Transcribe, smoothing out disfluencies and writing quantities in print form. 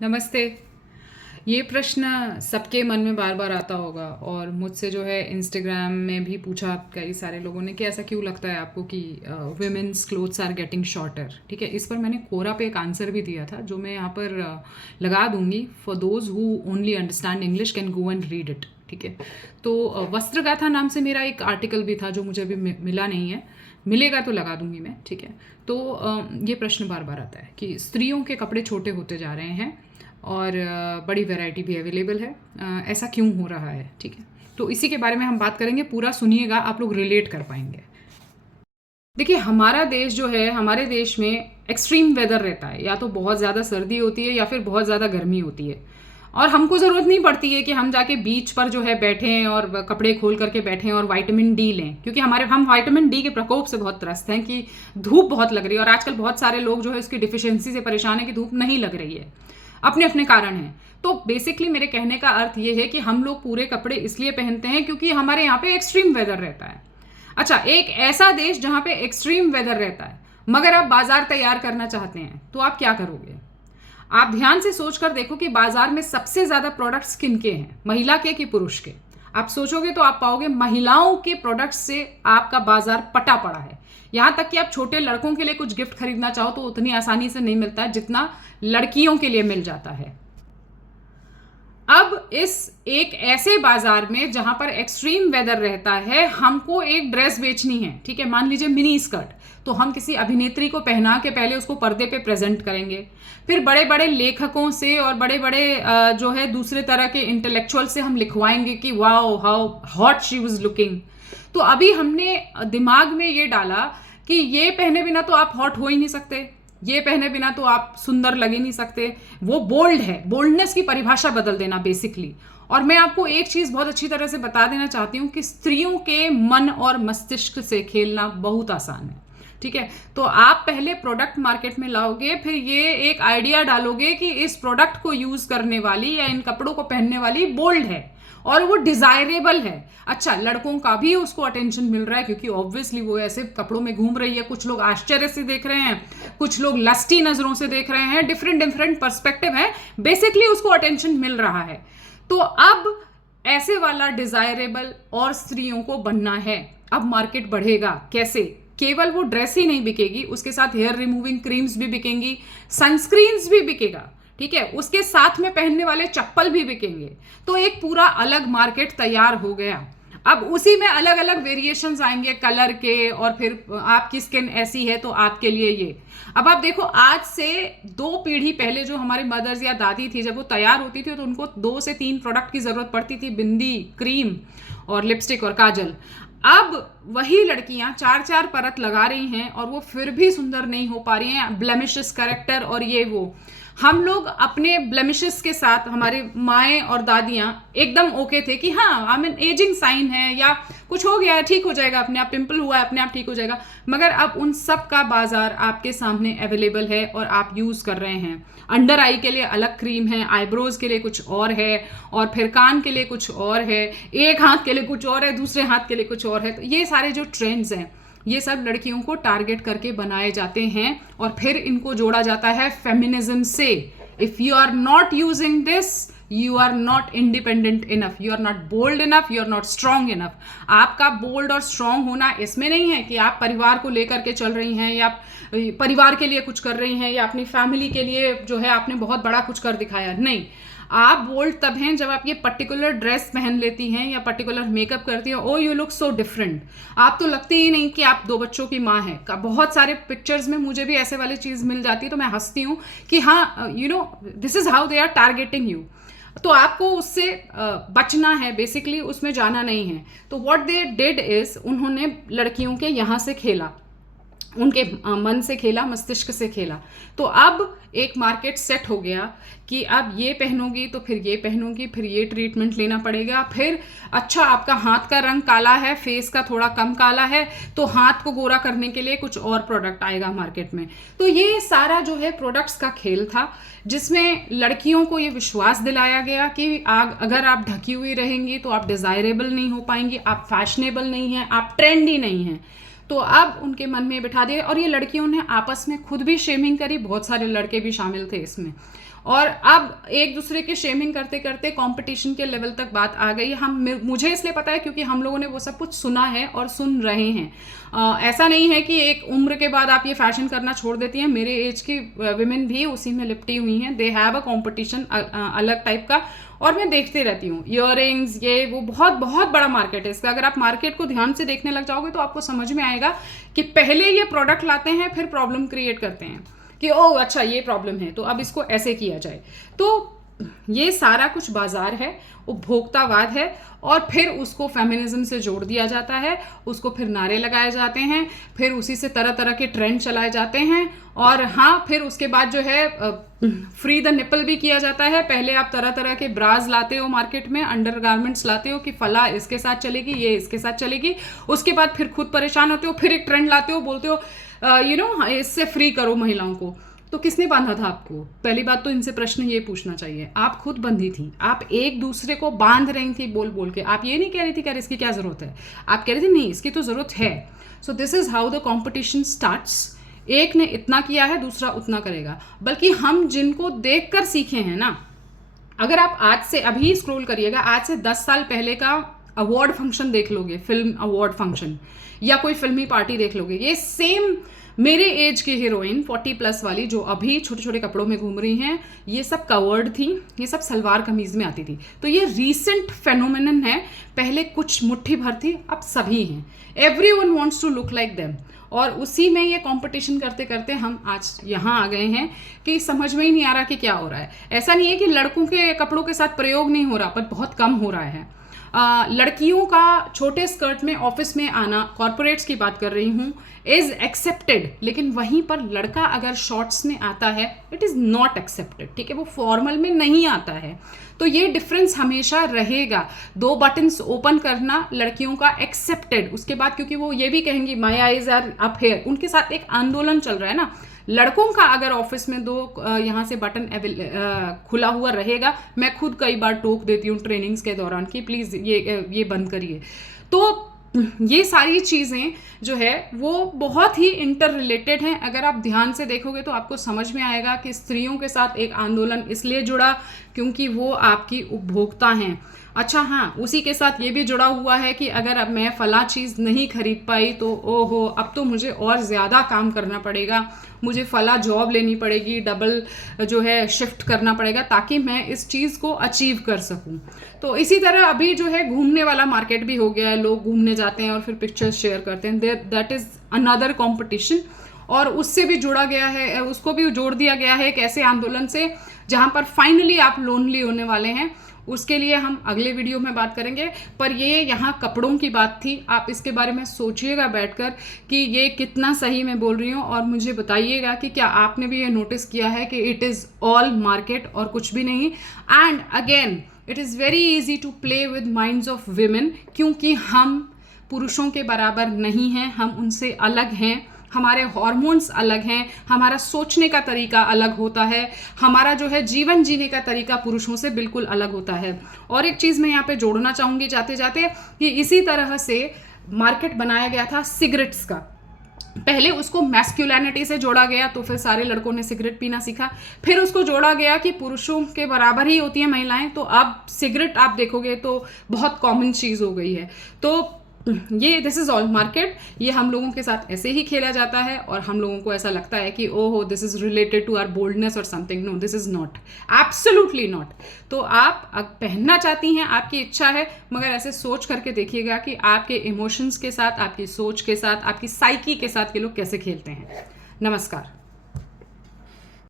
नमस्ते। ये प्रश्न सबके मन में बार बार आता होगा और मुझसे जो है इंस्टाग्राम में भी पूछा कई सारे लोगों ने कि ऐसा क्यों लगता है आपको कि women's clothes are getting shorter. ठीक है, इस पर मैंने कोरा पे एक आंसर भी दिया था जो मैं यहाँ पर लगा दूंगी। For those who only understand English can go and read it. ठीक है, तो वस्त्रगाथा नाम से मेरा एक आर्टिकल भी था जो मुझे अभी मिला नहीं है, मिलेगा तो लगा दूंगी मैं। ठीक है, तो ये प्रश्न बार बार आता है कि स्त्रियों के कपड़े छोटे होते जा रहे हैं और बड़ी वैरायटी भी अवेलेबल है, ऐसा क्यों हो रहा है। ठीक है, तो इसी के बारे में हम बात करेंगे, पूरा सुनिएगा, आप लोग रिलेट कर पाएंगे। देखिए, हमारा देश जो है, हमारे देश में एक्सट्रीम वेदर रहता है, या तो बहुत ज़्यादा सर्दी होती है या फिर बहुत ज़्यादा गर्मी होती है। और हमको ज़रूरत नहीं पड़ती है कि हम जाके बीच पर जो है बैठें और कपड़े खोल करके बैठें और विटामिन डी लें, क्योंकि हम विटामिन डी के प्रकोप से बहुत त्रस्त हैं कि धूप बहुत लग रही है। और आजकल बहुत सारे लोग जो है उसकी डिफिशियंसी से परेशान है कि धूप नहीं लग रही है, अपने अपने कारण हैं। तो बेसिकली मेरे कहने का अर्थ ये है कि हम लोग पूरे कपड़े इसलिए पहनते हैं क्योंकि हमारे यहाँ पे एक्सट्रीम वेदर रहता है। अच्छा, एक ऐसा देश जहां पे एक्सट्रीम वेदर रहता है मगर आप बाजार तैयार करना चाहते हैं तो आप क्या करोगे? आप ध्यान से सोचकर देखो कि बाजार में सबसे ज्यादा प्रोडक्ट्स किनके हैं, महिला के कि पुरुष के। आप सोचोगे तो आप पाओगे महिलाओं के प्रोडक्ट्स से आपका बाजार पटा पड़ा है। यहां तक कि आप छोटे लड़कों के लिए कुछ गिफ्ट खरीदना चाहो तो उतनी आसानी से नहीं मिलता है जितना लड़कियों के लिए मिल जाता है। अब इस एक ऐसे बाजार में जहां पर एक्सट्रीम वेदर रहता है, हमको एक ड्रेस बेचनी है। ठीक है, मान लीजिए मिनी स्कर्ट, तो हम किसी अभिनेत्री को पहना के पहले उसको पर्दे पे प्रेजेंट करेंगे, फिर बड़े बड़े लेखकों से और बड़े बड़े जो है दूसरे तरह के इंटेलेक्चुअल से हम लिखवाएंगे कि wow how hot she was looking. तो अभी हमने दिमाग में ये डाला कि ये पहने बिना तो आप हॉट हो ही नहीं सकते, ये पहने बिना तो आप सुंदर लग ही नहीं सकते। वो बोल्ड है, बोल्डनेस की परिभाषा बदल देना बेसिकली। और मैं आपको एक चीज बहुत अच्छी तरह से बता देना चाहती हूँ कि स्त्रियों के मन और मस्तिष्क से खेलना बहुत आसान है। ठीक है, तो आप पहले प्रोडक्ट मार्केट में लाओगे, फिर ये एक आइडिया डालोगे कि इस प्रोडक्ट को यूज करने वाली या इन कपड़ों को पहनने वाली बोल्ड है और वो डिजायरेबल है। अच्छा, लड़कों का भी उसको अटेंशन मिल रहा है क्योंकि ऑब्वियसली वो ऐसे कपड़ों में घूम रही है। कुछ लोग आश्चर्य से देख रहे हैं, कुछ लोग लस्टी नजरों से देख रहे हैं, डिफरेंट डिफरेंट पर्सपेक्टिव है, बेसिकली उसको अटेंशन मिल रहा है। तो अब ऐसे वाला डिजायरेबल और स्त्रियों को बनना है। अब मार्केट बढ़ेगा कैसे? केवल वो ड्रेस ही नहीं बिकेगी, उसके साथ हेयर रिमूविंग क्रीम्स भी बिकेंगी, सनस्क्रीन्स भी बिकेगा। ठीक है, उसके साथ में पहनने वाले चप्पल भी बिकेंगे। तो एक पूरा अलग मार्केट तैयार हो गया। अब उसी में अलग अलग वेरिएशंस आएंगे कलर के, और फिर आपकी स्किन ऐसी है तो आपके लिए ये। अब आप देखो, आज से 2 पीढ़ी पहले जो हमारे मदर्स या दादी थी, जब वो तैयार होती थी तो उनको 2 से 3 प्रोडक्ट की जरूरत पड़ती थी, बिंदी, क्रीम और लिपस्टिक और काजल। अब वही लड़कियां 4-4 परत लगा रही हैं और वो फिर भी सुंदर नहीं हो पा रही हैं, ब्लेमिशेस करेक्टर और ये वो। हम लोग अपने ब्लेमिशेस के साथ, हमारे माएँ और दादियाँ एकदम ओके थे कि हाँ आई मीन एजिंग साइन है या कुछ हो गया है, ठीक हो जाएगा, अपने आप पिंपल हुआ है अपने आप ठीक हो जाएगा। मगर अब उन सब का बाजार आपके सामने अवेलेबल है और आप यूज कर रहे हैं। अंडर आई के लिए अलग क्रीम है, आईब्रोज के लिए कुछ और है, और फिर कान के लिए कुछ और है, एक हाथ के लिए कुछ और है, दूसरे हाथ के लिए कुछ और है। तो ये सारे जो ट्रेंड्स हैं, ये सब लड़कियों को टारगेट करके बनाए जाते हैं और फिर इनको जोड़ा जाता है फेमिनिज्म से। If you are not using this, you are not independent enough, you are not bold enough, you are not strong enough. आपका बोल्ड और स्ट्रांग होना इसमें नहीं है कि आप परिवार को लेकर के चल रही हैं या परिवार के लिए कुछ कर रही हैं या अपनी फैमिली के लिए जो है आपने बहुत बड़ा कुछ कर दिखाया। नहीं, आप बोल्ड तब हैं जब आप ये पर्टिकुलर ड्रेस पहन लेती हैं या पर्टिकुलर मेकअप करती हैं। ओ यू लुक सो डिफरेंट, आप तो लगती ही नहीं कि आप 2 बच्चों की माँ हैं। बहुत सारे पिक्चर्स में मुझे भी ऐसे वाली चीज़ मिल जाती है तो मैं हंसती हूँ कि हाँ you know this is how they are targeting you. तो आपको उससे बचना है, बेसिकली उसमें जाना नहीं है। तो व्हाट दे डिड इज, उन्होंने लड़कियों के यहाँ से खेला, उनके मन से खेला, मस्तिष्क से खेला। तो अब एक मार्केट सेट हो गया कि अब ये पहनोगी तो फिर ये पहनोगी, फिर ये ट्रीटमेंट लेना पड़ेगा, फिर अच्छा आपका हाथ का रंग काला है, फेस का थोड़ा कम काला है, तो हाथ को गोरा करने के लिए कुछ और प्रोडक्ट आएगा मार्केट में। तो ये सारा जो है प्रोडक्ट्स का खेल था, जिसमें लड़कियों को ये विश्वास दिलाया गया कि अगर आप ढकी हुई रहेंगी तो आप डिजायरेबल नहीं हो पाएंगी, आप फैशनेबल नहीं हैं, आप ट्रेंडी नहीं हैं। तो अब उनके मन में बिठा दिया, और ये लड़कियों ने आपस में खुद भी शेमिंग करी, बहुत सारे लड़के भी शामिल थे इसमें, और अब एक दूसरे की शेमिंग करते करते कंपटीशन के लेवल तक बात आ गई। मुझे इसलिए पता है क्योंकि हम लोगों ने वो सब कुछ सुना है और सुन रहे हैं। ऐसा नहीं है कि एक उम्र के बाद आप ये फैशन करना छोड़ देती हैं। मेरे एज की विमेन भी उसी में लिपटी हुई हैं। दे हैव अ कॉम्पिटिशन अलग टाइप का, और मैं देखते रहती हूँ इयररिंग्स, ये वो बहुत बहुत बड़ा मार्केट है इसका। अगर आप मार्केट को ध्यान से देखने लग जाओगे तो आपको समझ में आएगा कि पहले ये प्रोडक्ट लाते हैं, फिर प्रॉब्लम क्रिएट करते हैं कि ओह अच्छा ये प्रॉब्लम है तो अब इसको ऐसे किया जाए। तो ये सारा कुछ बाजार है, उपभोक्तावाद है, और फिर उसको फेमिनिज्म से जोड़ दिया जाता है, उसको फिर नारे लगाए जाते हैं, फिर उसी से तरह तरह के ट्रेंड चलाए जाते हैं। और हाँ, फिर उसके बाद जो है फ्री द निपल भी किया जाता है। पहले आप तरह तरह के ब्राज लाते हो मार्केट में, अंडर गारमेंट्स लाते हो कि फला इसके साथ चलेगी, ये इसके साथ चलेगी। उसके बाद फिर खुद परेशान होते हो, फिर एक ट्रेंड लाते हो, बोलते हो इससे फ्री करो महिलाओं को। तो किसने बांधा था आपको? पहली बात तो इनसे प्रश्न ये पूछना चाहिए, आप खुद बंधी थी, आप एक दूसरे को बांध रही थी बोल बोल के। आप ये नहीं कह रही थी कि इसकी क्या जरूरत है, आप कह रही थी नहीं इसकी तो जरूरत है। So this is how the competition starts. एक ने इतना किया है, दूसरा उतना करेगा। बल्कि हम जिनको देख कर सीखे हैं ना, अगर आप आज से अभी स्क्रॉल करिएगा, आज से 10 साल पहले का अवार्ड फंक्शन देख लोगे, फिल्म अवार्ड फंक्शन या कोई फिल्मी पार्टी देख लोगे, ये सेम मेरे एज की हीरोइन 40+ वाली जो अभी छोटे छोटे कपड़ों में घूम रही हैं, ये सब कवर्ड थी, ये सब सलवार कमीज में आती थी। तो ये रीसेंट फेनोमेनन है। पहले कुछ मुट्ठी भर थी, अब सभी हैं। Everyone wants to look like them, और उसी में ये कंपटीशन करते करते हम आज यहाँ आ गए हैं कि समझ में ही नहीं आ रहा कि क्या हो रहा है। ऐसा नहीं है कि लड़कों के कपड़ों के साथ प्रयोग नहीं हो रहा, पर बहुत कम हो रहा है। लड़कियों का छोटे स्कर्ट में ऑफिस में आना, कॉर्पोरेट्स की बात कर रही हूँ, इज एक्सेप्टेड। लेकिन वहीं पर लड़का अगर शॉर्ट्स में आता है, इट इज़ नॉट एक्सेप्टेड। ठीक है, वो फॉर्मल में नहीं आता है। तो ये डिफरेंस हमेशा रहेगा। 2 बटन्स ओपन करना लड़कियों का एक्सेप्टेड। उसके बाद क्योंकि वो ये भी कहेंगी my eyes are up here, उनके साथ एक आंदोलन चल रहा है ना। लड़कों का अगर ऑफिस में 2 यहाँ से बटन खुला हुआ रहेगा, मैं खुद कई बार टोक देती हूँ ट्रेनिंग्स के दौरान कि प्लीज़ ये बंद करिए। तो ये सारी चीज़ें जो है वो बहुत ही इंटर रिलेटेड हैं। अगर आप ध्यान से देखोगे तो आपको समझ में आएगा कि स्त्रियों के साथ एक आंदोलन इसलिए जुड़ा क्योंकि वो आपकी उपभोक्ता हैं। अच्छा हाँ, उसी के साथ ये भी जुड़ा हुआ है कि अगर अब मैं फला चीज़ नहीं खरीद पाई तो ओहो, अब तो मुझे और ज़्यादा काम करना पड़ेगा, मुझे फला जॉब लेनी पड़ेगी, डबल जो है शिफ्ट करना पड़ेगा ताकि मैं इस चीज़ को अचीव कर सकूं। तो इसी तरह अभी जो है घूमने वाला मार्केट भी हो गया है। लोग घूमने जाते हैं और फिर पिक्चर्स शेयर करते हैं, दैट इज़ अनदर कॉम्पिटिशन। और उससे भी जुड़ा गया है, उसको भी जोड़ दिया गया है एक ऐसे आंदोलन से जहाँ पर फाइनली आप लोनली होने वाले हैं। उसके लिए हम अगले वीडियो में बात करेंगे। पर ये यहाँ कपड़ों की बात थी, आप इसके बारे में सोचिएगा बैठकर कि ये कितना सही मैं बोल रही हूँ, और मुझे बताइएगा कि क्या आपने भी ये नोटिस किया है कि इट इज़ ऑल मार्केट और कुछ भी नहीं। And again it is very easy to play with minds of women, क्योंकि हम पुरुषों के बराबर नहीं हैं, हम उनसे अलग हैं। हमारे हार्मोन्स अलग हैं, हमारा सोचने का तरीका अलग होता है, हमारा जो है जीवन जीने का तरीका पुरुषों से बिल्कुल अलग होता है। और एक चीज़ मैं यहाँ पे जोड़ना चाहूँगी जाते जाते कि इसी तरह से मार्केट बनाया गया था सिगरेट्स का। पहले उसको मैस्कुलिनिटी से जोड़ा गया, तो फिर सारे लड़कों ने सिगरेट पीना सीखा। फिर उसको जोड़ा गया कि पुरुषों के बराबर ही होती हैं महिलाएं, तो अब सिगरेट आप देखोगे तो बहुत कॉमन चीज़ हो गई है। तो ये दिस इज ऑल मार्केट, ये हम लोगों के साथ ऐसे ही खेला जाता है, और हम लोगों को ऐसा लगता है कि ओहो this is related to our boldness और something. No, this is not, absolutely not. तो आप पहनना चाहती हैं, आपकी इच्छा है, मगर ऐसे सोच करके देखिएगा कि आपके इमोशंस के साथ, आपकी सोच के साथ, आपकी साइकी के साथ ये लोग कैसे खेलते हैं। नमस्कार।